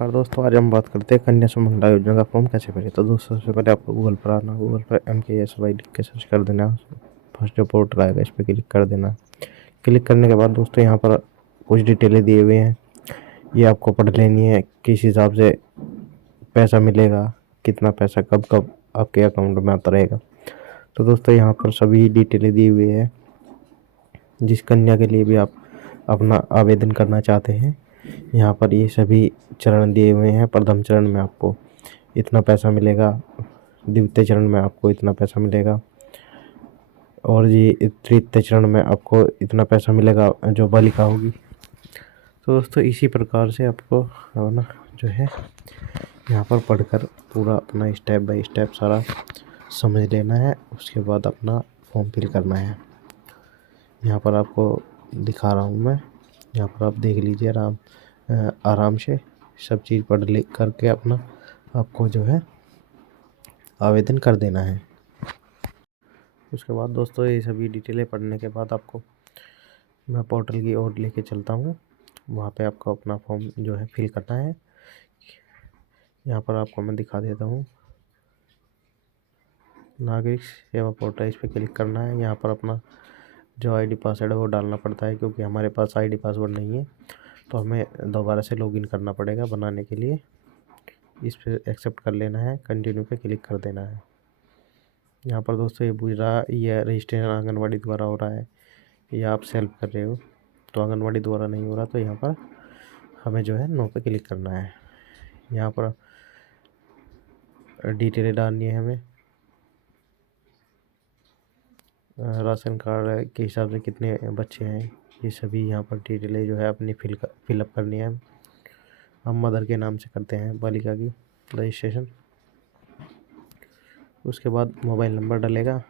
हाँ दोस्तों, आज हम बात करते हैं कन्या सुमंगला योजना का फॉर्म कैसे भरें। तो दोस्तों, सबसे पहले आपको गूगल पर आना, गूगल पर MKSY लिख के सर्च कर देना। फर्स्ट जो पोर्टल आएगा इस पर क्लिक कर देना। क्लिक करने के बाद दोस्तों यहाँ पर कुछ डिटेलें दिए हुए हैं, ये आपको पढ़ लेनी है। किस हिसाब से पैसा मिलेगा, कितना पैसा कब कब आपके अकाउंट में आता रहेगा। तो दोस्तों यहाँ पर सभी डिटेलें दी हुई है। जिस कन्या के लिए भी आप अपना आवेदन करना चाहते हैं, यहाँ पर ये सभी चरण दिए हुए हैं। प्रथम चरण में आपको इतना पैसा मिलेगा, द्वितीय चरण में आपको इतना पैसा मिलेगा, और ये तृतीय चरण में आपको इतना पैसा मिलेगा जो बालिका होगी। तो दोस्तों इसी प्रकार से आपको ना जो है यहाँ पर पढ़कर पूरा अपना स्टेप बाय स्टेप सारा समझ लेना है। उसके बाद अपना फॉर्म फिल करना है। यहाँ पर आपको दिखा रहा हूँ मैं, यहाँ पर आप देख लीजिए आराम से सब चीज़ पढ़ लिख करके अपना आपको जो है आवेदन कर देना है। उसके बाद दोस्तों ये सभी डिटेलें पढ़ने के बाद आपको मैं पोर्टल की ओर लेके चलता हूँ। वहाँ पे आपको अपना फॉर्म जो है फिल करना है। यहाँ पर आपको मैं दिखा देता हूँ, नागरिक सेवा पोर्टल, इस पर क्लिक करना है। यहाँ पर अपना जो ID पासवर्ड है वो डालना पड़ता है, क्योंकि हमारे पास ID पासवर्ड नहीं है, तो हमें दोबारा से लॉगिन करना पड़ेगा बनाने के लिए। इस पर एक्सेप्ट कर लेना है, कंटिन्यू पे क्लिक कर देना है। यहाँ पर दोस्तों ये पूछ रहा, ये रजिस्ट्रेशन आंगनवाड़ी द्वारा हो रहा है या आप सेल्फ कर रहे हो। तो आंगनवाड़ी द्वारा नहीं हो रहा, तो यहाँ पर हमें जो है नो पे क्लिक करना है। यहाँ पर डिटेलें डालनी है हमें, राशन कार्ड के हिसाब से कितने बच्चे हैं, ये सभी यहाँ पर डिटेलें जो है अपनी फिलअप करनी है। हम मदर के नाम से करते हैं बालिका की रजिस्ट्रेशन। उसके बाद मोबाइल नंबर डलेगा,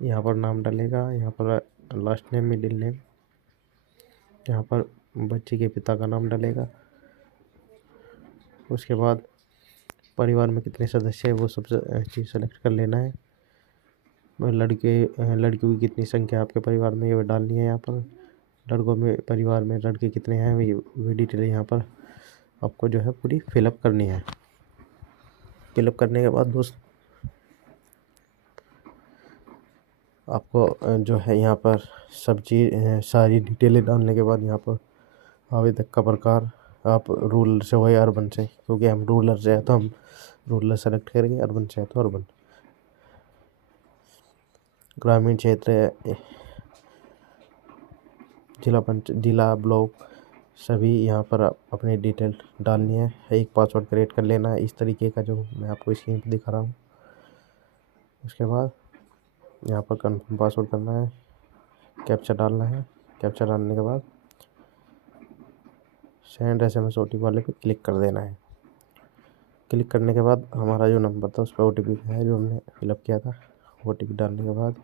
यहाँ पर नाम डलेगा, यहाँ पर लास्ट नेम मिडिल नेम, यहाँ पर बच्चे के पिता का नाम डलेगा। उसके बाद परिवार में कितने सदस्य है वो सब चीज़ सेलेक्ट कर लेना है। लड़कियों की कितनी संख्या आपके परिवार में ये डालनी है। यहाँ पर लड़कों में परिवार में लड़के कितने हैं ये डिटेल यहाँ पर आपको जो है पूरी फिलअप करनी है। फिलअप करने के बाद दोस्त आपको जो है यहाँ पर सब चीज़ सारी डिटेलें डालने के बाद यहाँ पर आवेदक का प्रकार, आप रूरल से हो या अर्बन से, क्योंकि हम रूरल से हैं तो हम रूरल सेलेक्ट करेंगे, अर्बन से है तो अर्बन। ग्रामीण क्षेत्र, जिला ब्लॉक सभी यहाँ पर अपनी डिटेल डालनी है। एक पासवर्ड क्रिएट कर लेना है इस तरीके का जो मैं आपको स्क्रीन पर दिखा रहा हूँ। उसके बाद यहाँ पर कन्फर्म पासवर्ड करना है, कैप्चा डालना है। कैप्चा डालने के बाद सेंड SMS OTP वाले पे क्लिक कर देना है। क्लिक करने के बाद हमारा जो नंबर था उस पर OTP है जो हमने फिलअप किया था। OTP डालने के बाद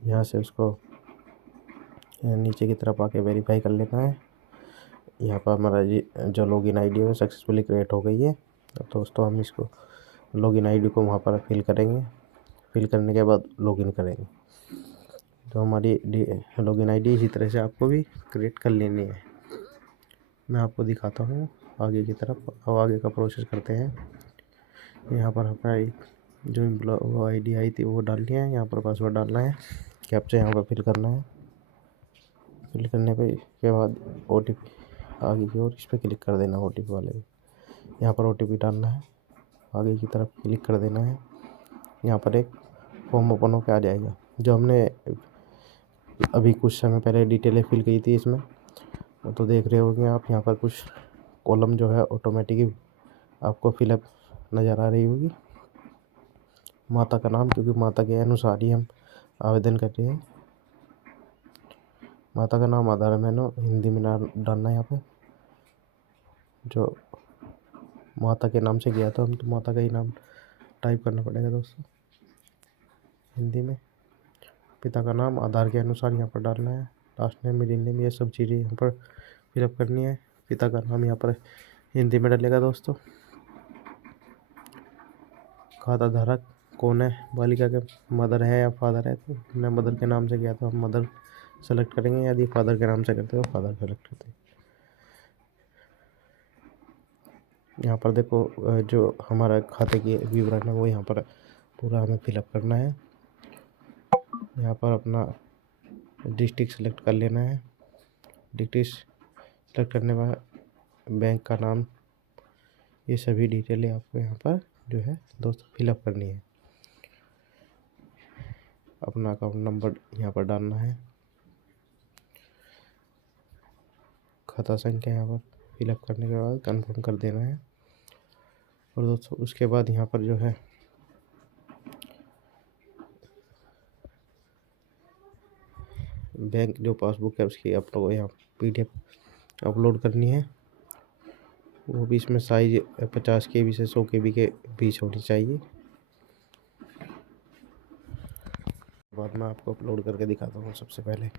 यहाँ से उसको नीचे की तरफ आके वेरीफाई कर लेना है। यहाँ पर हमारा जो लॉगिन ID है वो सक्सेसफुली क्रिएट हो गई है। तो दोस्तों हम इसको लॉगिन ID को वहाँ पर फिल करेंगे। फिल करने के बाद लॉगिन करेंगे। तो हमारी लॉगिन ID इसी तरह से आपको भी क्रिएट कर लेनी है। मैं आपको दिखाता हूँ आगे की तरफ। अब आगे का प्रोसेस करते हैं। यहाँ पर हमारी जो वो ID आई थी वो डालनी है, यहाँ पर पासवर्ड डालना है, कैप्चा यहाँ पर फिल करना है। फिल करने के बाद OTP आगे की ओर इस पर क्लिक कर देना। OTP वाले यहाँ पर OTP डालना है, आगे की तरफ क्लिक कर देना है। यहाँ पर एक फॉर्म ओपन होकर आ जाएगा, जो हमने अभी कुछ समय पहले डिटेलें फिल की थी इसमें। तो देख रहे होंगे आप, यहाँ पर कुछ कॉलम जो है ऑटोमेटिक आपको फिलअप नज़र आ रही होगी। माता का नाम, क्योंकि माता के अनुसार ही हम आवेदन कर रहे हैं। माता का नाम आधार में हिंदी में डालना है। यहाँ पे जो माता के नाम से गया था हम, तो माता का ही नाम टाइप करना पड़ेगा दोस्तों हिंदी में। पिता का नाम आधार के अनुसार यहाँ पर डालना है। लास्ट नेम मिडिल नेम ये सब चीज़ें यहाँ पर फिलअप करनी है। पिता का नाम यहाँ पर हिंदी में डलेगा दोस्तों। खाता धारक कौन है, बालिका के मदर है या फादर है, तो मैं मदर के नाम से गया था, हम मदर सेलेक्ट करेंगे। यदि फादर के नाम से करते हो फादर सेलेक्ट करते हैं। यहाँ पर देखो जो हमारा खाते की विवरण है वो यहाँ पर पूरा हमें फिलअप करना है। यहाँ पर अपना डिस्ट्रिक्ट सेलेक्ट कर लेना है। डिस्ट्रिक्ट सेलेक्ट करने के बाद बैंक का नाम, ये सभी डिटेलें आपको यहाँ पर जो है दोस्तों फिलअप करनी है। अपना अकाउंट नंबर यहाँ पर डालना है। खाता संख्या यहाँ पर फिलअप करने के बाद कंफर्म कर देना है। और दोस्तों उसके बाद यहाँ पर जो है बैंक जो पासबुक है उसकी आपको यहाँ PDF अपलोड करनी है। वो भी इसमें साइज 50 KB से 100 KB के बीच होनी चाहिए। बाद में आपको अपलोड करके दिखाता हूँ। सबसे पहले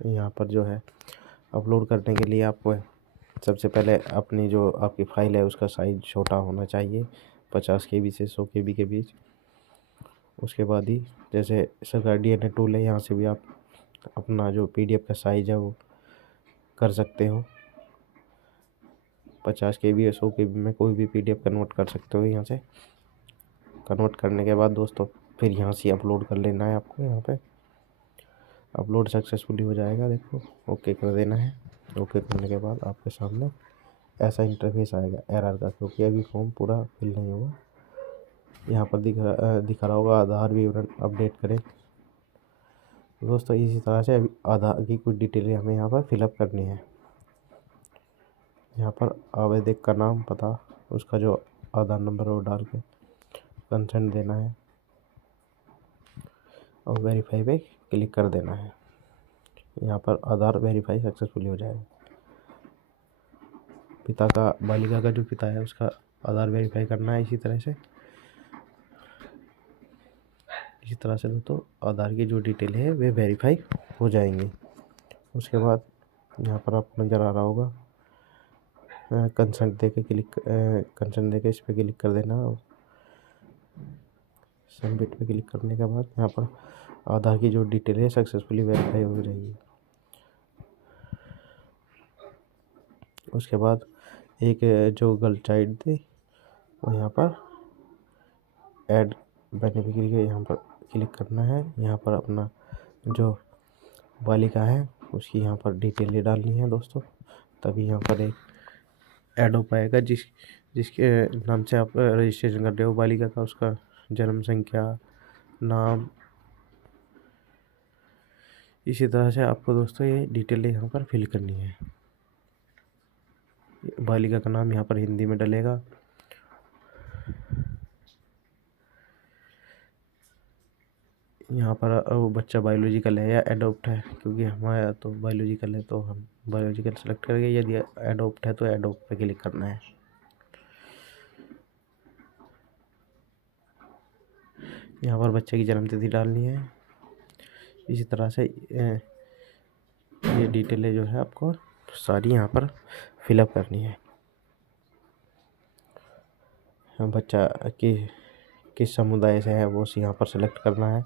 यहाँ पर जो है अपलोड करने के लिए आपको सबसे पहले अपनी जो आपकी फ़ाइल है उसका साइज़ छोटा होना चाहिए, 50 KB से 100 KB के बीच। उसके बाद ही जैसे सरकार DNA टूल है, यहाँ से भी आप अपना जो PDF का साइज़ है वो कर सकते हो। 50 KB या 100 KB में कोई भी PDF कन्वर्ट कर सकते हो। यहाँ से कन्वर्ट करने के बाद दोस्तों फिर यहाँ से अपलोड कर लेना है आपको। यहाँ पे अपलोड सक्सेसफुली हो जाएगा। देखो ओके कर देना है। ओके करने के बाद आपके सामने ऐसा इंटरफेस आएगा एरर का, क्योंकि अभी फॉर्म पूरा फिल नहीं हुआ। यहाँ पर दिखा रहा होगा आधार विवरण अपडेट करें। दोस्तों इसी तरह से अभी आधार की कुछ डिटेलें हमें यहाँ पर फिलअप करनी है। यहाँ पर आवेदक का नाम, पता, उसका जो आधार नंबर वो डाल के कंसेंट देना है और वेरीफाई पे क्लिक कर देना है। यहाँ पर आधार वेरीफाई सक्सेसफुली हो जाएगा। पिता का, बालिका का जो पिता है उसका आधार वेरीफाई करना है। इसी तरह से दोस्तों आधार की जो डिटेल है वे वेरीफाई हो जाएंगी। उसके बाद यहाँ पर आपको नज़र आ रहा होगा कंसेंट दे के इस पर क्लिक कर देना और सबमिट पे क्लिक करने के बाद यहाँ पर आधार की जो डिटेल है सक्सेसफुली वेरीफाई हो जाएगी। उसके बाद एक जो गर्ल चाइल्ड थी वो यहाँ पर ऐड बेनिफिशियरी के यहाँ पर क्लिक करना है। यहाँ पर अपना जो बालिका है उसकी यहाँ पर डिटेल डालनी है दोस्तों, तभी यहाँ पर एक ऐड हो पाएगा। जिसके नाम से आप रजिस्ट्रेशन कर रहे हो बालिका का, उसका जन्म संख्या, नाम। इसी तरह से आपको दोस्तों ये डिटेल यहाँ पर फिल करनी है। बालिका का नाम यहाँ पर हिंदी में डलेगा। यहाँ पर वो बच्चा बायोलॉजिकल है या एडॉप्ट है, क्योंकि हमारा तो बायोलॉजिकल है तो हम बायोलॉजिकल सेलेक्ट करेंगे। यदि एडॉप्ट है तो एडॉप्ट पे क्लिक करना है। यहाँ पर बच्चे की जन्म तिथि डालनी है। इसी तरह से ये डिटेलें जो है आपको सारी यहाँ पर फिलअप करनी है। बच्चा किस समुदाय से है वो यहाँ पर सेलेक्ट करना है।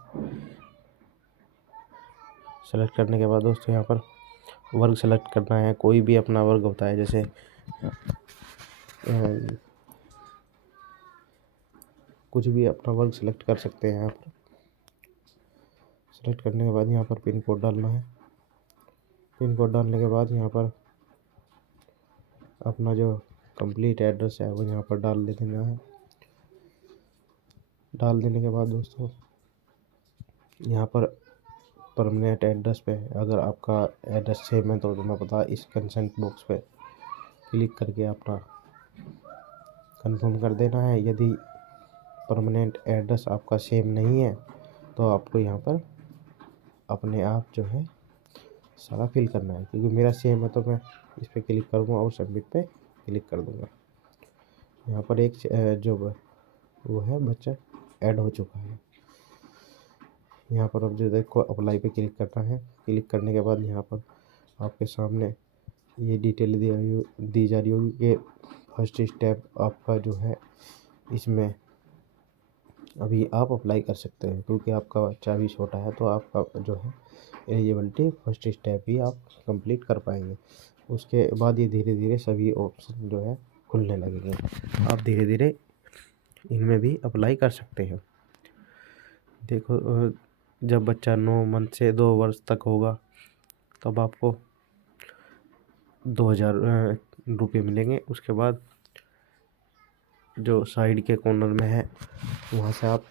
सेलेक्ट करने के बाद दोस्तों यहाँ पर वर्ग सेलेक्ट करना है। कोई भी अपना वर्ग होता है, जैसे कुछ भी अपना वर्ग सेलेक्ट कर सकते हैं। यहाँ पर सेलेक्ट करने के बाद यहाँ पर पिन कोड डालना है। पिन कोड डालने के बाद यहाँ पर अपना जो कंप्लीट एड्रेस है वो यहाँ पर डाल देना है। डाल देने के बाद दोस्तों यहाँ पर परमानेंट एड्रेस पे अगर आपका एड्रेस सेम है तो मैं पता इस कंसेंट बॉक्स पे क्लिक करके अपना कंफर्म कर देना है। यदि परमानेंट एड्रेस आपका सेम नहीं है तो आपको यहाँ पर अपने आप जो है सारा फिल करना है। क्योंकि मेरा सेम है तो मैं इस पर क्लिक करूँगा और सबमिट पे क्लिक कर दूँगा। यहाँ पर एक जो वो है बच्चा ऐड हो चुका है। यहाँ पर अब जो देखो अप्लाई पे क्लिक करना है। क्लिक करने के बाद यहाँ पर आपके सामने ये डिटेल दी जा रही होगी कि फर्स्ट स्टेप आपका जो है इसमें अभी आप अप्लाई कर सकते हैं, क्योंकि आपका बच्चा अभी छोटा है, तो आपका जो है एलिजिबिलिटी फर्स्ट स्टेप ही आप कंप्लीट कर पाएंगे। उसके बाद ये धीरे धीरे सभी ऑप्शन जो है खुलने लगेंगे, आप धीरे धीरे इनमें भी अप्लाई कर सकते हैं। देखो जब बच्चा 9 मंथ से 2 वर्ष तक होगा तब आपको 2000 रुपये मिलेंगे। उसके बाद जो साइड के कॉर्नर में है वहाँ से आप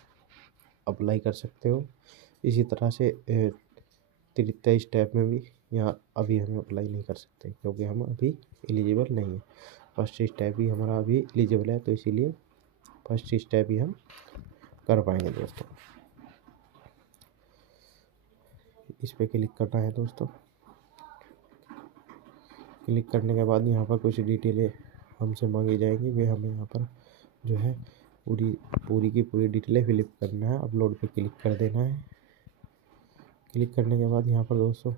अप्लाई कर सकते हो। इसी तरह से तृतीय स्टेप में भी यहाँ अभी हम अप्लाई नहीं कर सकते, क्योंकि हम अभी एलिजिबल नहीं है। फर्स्ट स्टेप ही हमारा अभी एलिजिबल है, तो इसीलिए फर्स्ट स्टेप ही हम कर पाएंगे दोस्तों। इस पर क्लिक करना है दोस्तों। क्लिक करने के बाद यहाँ पर कुछ डिटेलें हमसे मांगी जाएंगी, वे हमें यहाँ पर जो है पूरी की पूरी डिटेलें फिलिप करना है। अपलोड पे क्लिक कर देना है। क्लिक करने के बाद यहाँ पर दोस्तों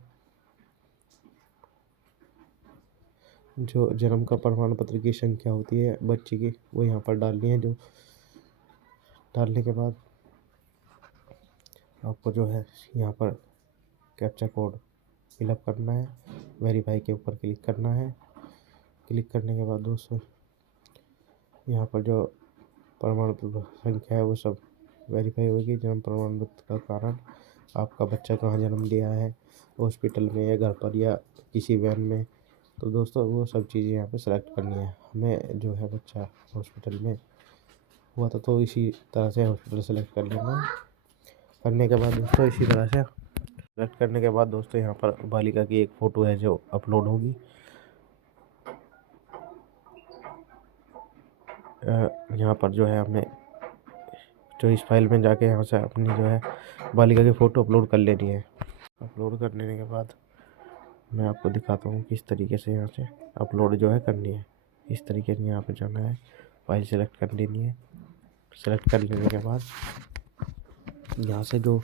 जो जन्म का प्रमाण पत्र की संख्या होती है बच्चे की, वो यहाँ पर डालनी है। जो डालने के बाद आपको जो है यहाँ पर कैप्चा कोड फिलअप करना है, वेरीफाई के ऊपर क्लिक करना है। क्लिक करने के बाद दोस्तों यहाँ पर जो प्रमाण पत्र संख्या है वो सब वेरीफाई होगी। जन्म प्रमाण पत्र का कारण, आपका बच्चा कहाँ जन्म लिया है, हॉस्पिटल में या घर पर या किसी वैन में, तो दोस्तों वो सब चीज़ें यहाँ पे सेलेक्ट करनी है। हमें जो है बच्चा हॉस्पिटल में हुआ था, तो इसी तरह से हॉस्पिटल सेलेक्ट कर लेना है। करने के बाद दोस्तों इसी तरह से सेलेक्ट करने के बाद दोस्तों यहाँ पर बालिका की एक फ़ोटो है जो अपलोड होगी। यहाँ पर जो है हमें जो इस फाइल में जाके यहाँ से अपनी जो है बालिका की फ़ोटो अपलोड कर लेनी है। अपलोड कर लेने के बाद मैं आपको दिखाता हूँ किस तरीके से यहाँ से अपलोड जो है करनी है। इस तरीके से यहाँ पे जाना है, फाइल सेलेक्ट कर लेनी है। सेलेक्ट कर लेने के बाद यहाँ से जो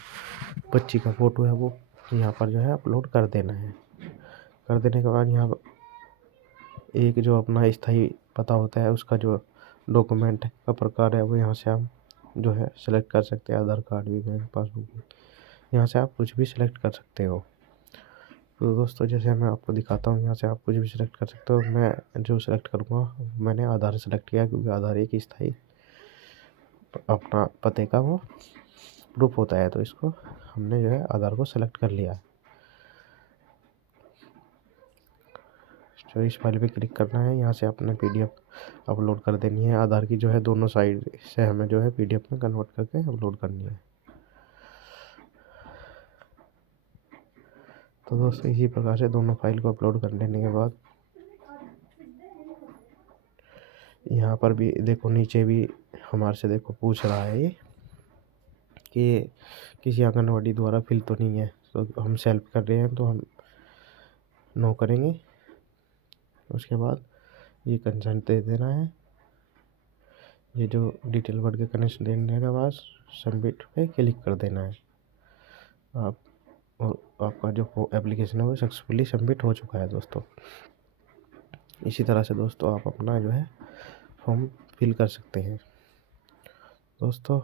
बच्ची का फ़ोटो है वो यहाँ पर जो है अपलोड कर देना है। कर देने के बाद यहाँ एक जो अपना स्थायी पता होता है उसका जो डॉक्यूमेंट का प्रकार है वो यहाँ से हम जो है सेलेक्ट कर सकते हैं। आधार कार्ड भी, बैंक पासबुक भी, यहाँ से आप कुछ भी सिलेक्ट कर सकते हो। तो दोस्तों जैसे मैं आपको दिखाता हूँ, यहाँ से आप कुछ भी सिलेक्ट कर सकते हो। मैं जो सिलेक्ट करूँगा, मैंने आधार सेलेक्ट किया, क्योंकि आधार एक स्थायी अपना पते का वो प्रूफ होता है, तो इसको हमने जो है आधार को सेलेक्ट कर लिया है। तो इस फाइल पे क्लिक करना है, यहाँ से अपने PDF अपलोड कर देनी है। आधार की जो है दोनों साइड से हमें जो है PDF में कन्वर्ट करके अपलोड करनी है। तो दोस्तों इसी प्रकार से दोनों फाइल को अपलोड कर लेने के बाद यहाँ पर भी देखो, नीचे भी हमारे से देखो पूछ रहा है ये कि किसी आंगनवाड़ी द्वारा फिल तो नहीं है, तो हम सेल्फ कर रहे हैं तो हम नो करेंगे। उसके बाद ये कंसेंट दे देना है। ये जो डिटेल भर के कनेक्शन देने के बाद सबमिट पे क्लिक कर देना है। और आपका जो एप्लीकेशन है वो सक्सेसफुली सबमिट हो चुका है दोस्तों। इसी तरह से दोस्तों आप अपना जो है फॉर्म फिल कर सकते हैं। दोस्तों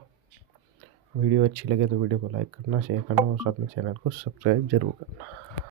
वीडियो अच्छी लगे तो वीडियो को लाइक करना, शेयर करना और साथ में चैनल को सब्सक्राइब जरूर करना।